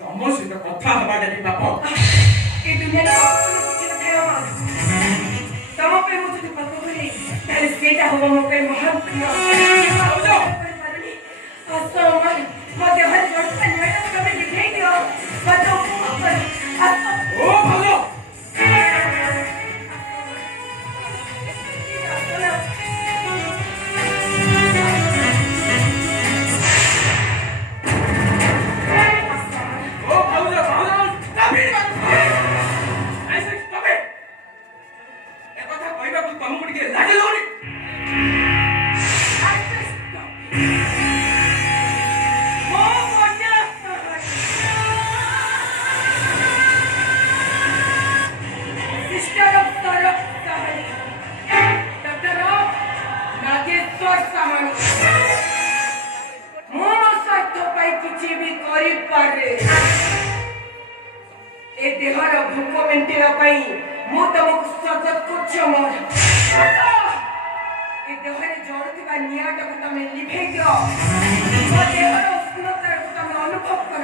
ତମ ସହିତ କଥା ହବାଟା ବି ପାପ। ଏ ଦୁନିଆରେ ପାପ କିଛି ନଥାଏ ଅମର। ତମ ପାଇଁ ମୁଁ ଯଦି ପାପ କରେ ତାହେଲେ ସେଇଟା ହବ ମୋ ପାଇଁ ମହାନ ପୁଣ୍ୟ। କରିପାରୁନି ଆସ ଅମର, ମୋ ଦେହରେ ଜଡ଼ତା ନିଆଟା ତମେ ଲିଭେଇ ଦିଅ। ମତେ ଉପଭୋଗ କର। ଆସ। ଓ ଭଲ। देहर भूक मेन्टेना मु तुमको सजत कर देहरे जड़ुवा निआटा को तुम लिभे दियो। मो देहर उष्णता को तुम अनुभव कर।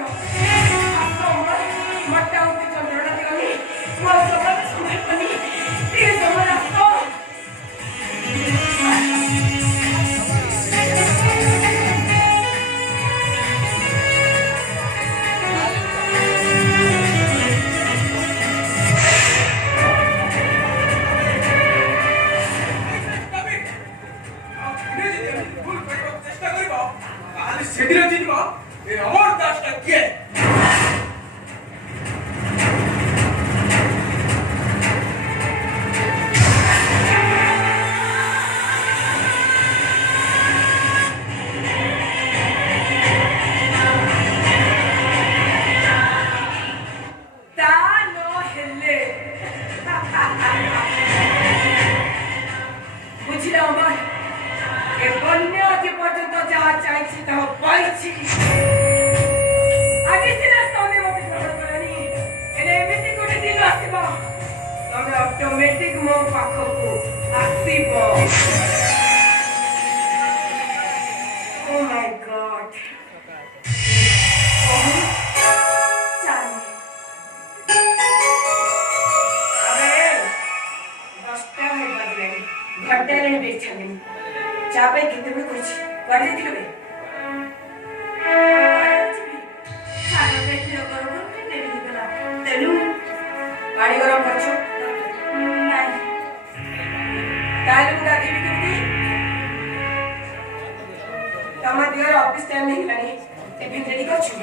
मत चंद्रणा दियोनी मो समय संभालनी समय आस। ऑटोमेटिक मो पाखको आसीबो। Oh my God. चाली अरे 10टा है बजले घंटे ले बेचले चा पे कितने में कुछ कर दे थे बे सारा पे किलो करो ने दिला तेलु पानी गरम करछो ऑफिस टाइम नहीं लानी टिफिन रेडी कर छु।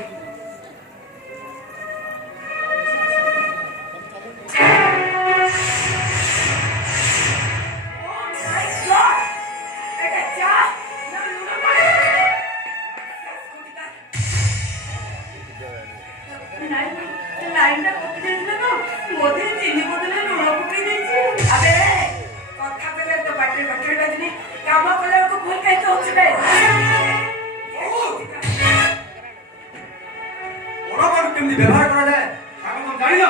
व्यवहार करा जाए तुम जानी ना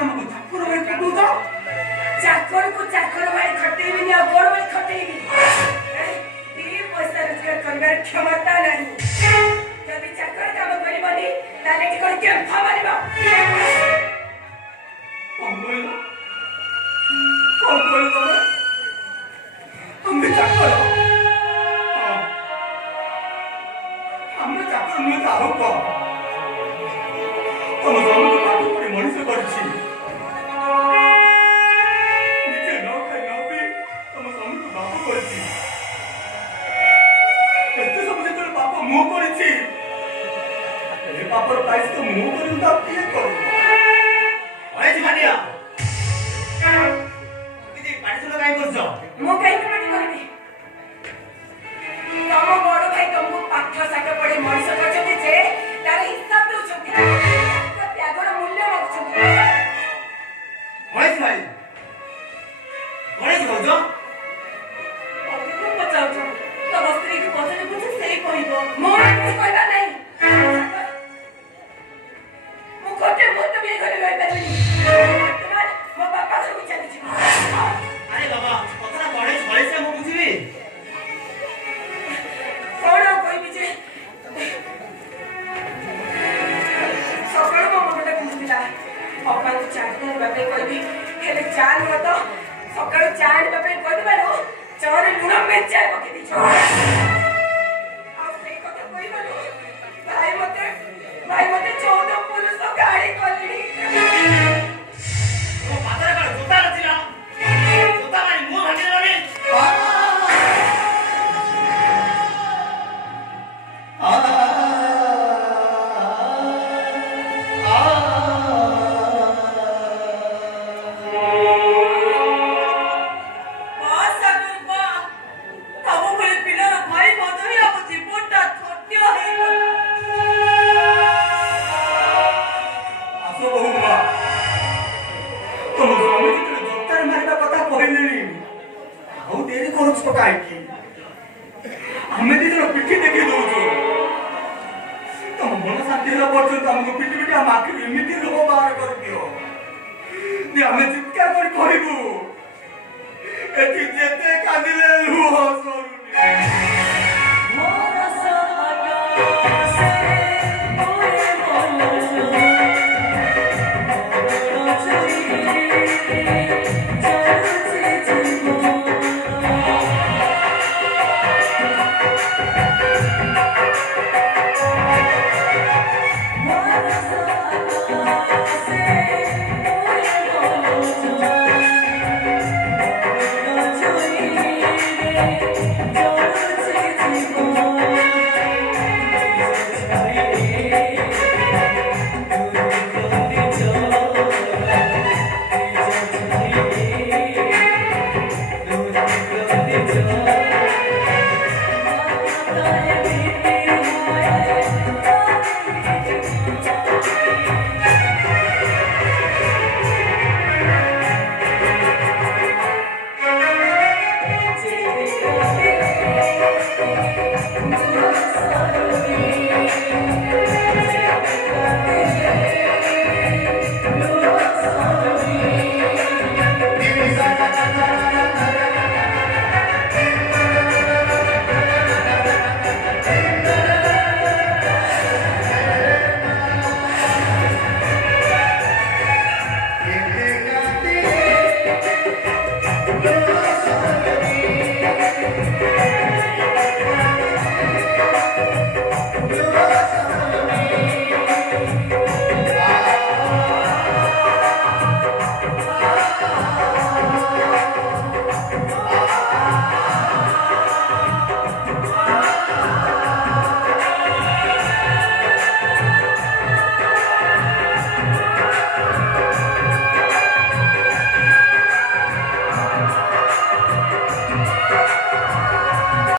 हमको चाकर भाई कबू तो चाकर को चाकर भाई खटेबी या गोड़ भाई खटेबी दी पैसा रोजगार करबार क्षमता नहीं। जब चाकर काम करबनी ताले की कोई केम खबरबा कौन बोल तमे हम चाकर हम चाकर नु तारो को तुम जमीन पाठ पढ़ी मनुष्य करछि निजे न खाई न पी तुम जमीन को बाप करछि एते सब जे पाप मु करछि ए पापर प्राइस तो मु करू ता के करू ओए जिमानिया किदी पाठी सुनो काई करछो मु काई पाठी करबी तम बड़ भाई तुमको पाठ साठ पढ़ी मनुष्य करछथि जे तार हिसाब दउछथि ଚାଟା ଆଣିବା ପାଇଁ କହିବି ହେଲେ ଚା ନୁହଁ ତ ସକାଳୁ ଚା ଆଣିବା ପାଇଁ କହିଦେବାରୁ ଚାରେ ଲୁଣ ମେଞ୍ଚାଏ ପକେଇ ଦେଇଛ ଆଉ ସେଇ କଥା କହିବାରୁ ଭାଇ ମତେ 14 ପୁରୁଷ ଗାଳି କଲେଣି ତୋ ପାଦରେ କଣ ଜୋତା ନଥିଲା ଜୋତା ମାରି ମୁହଁ ଭାଙ୍ଗିଦେଲଣି ଆମେ ଦି ଜଣ ପିଠି ଦେଖେଇ ଦଉଛୁ ତମ ମନ ଶାନ୍ତି ହେଲା ପର୍ଯ୍ୟନ୍ତ ଆମକୁ ପିଠି ପିଠି ଆମ ଆଖିରୁ ଏମିତି ଲୁହ ବାହାର କରିଦିଅ ଯେ ଆମେ ଚିତ୍କାର କରି କହିବୁ ଏଠି ଯେତେ କାନ୍ଦିଲେ ଲୁହ ସରୁନି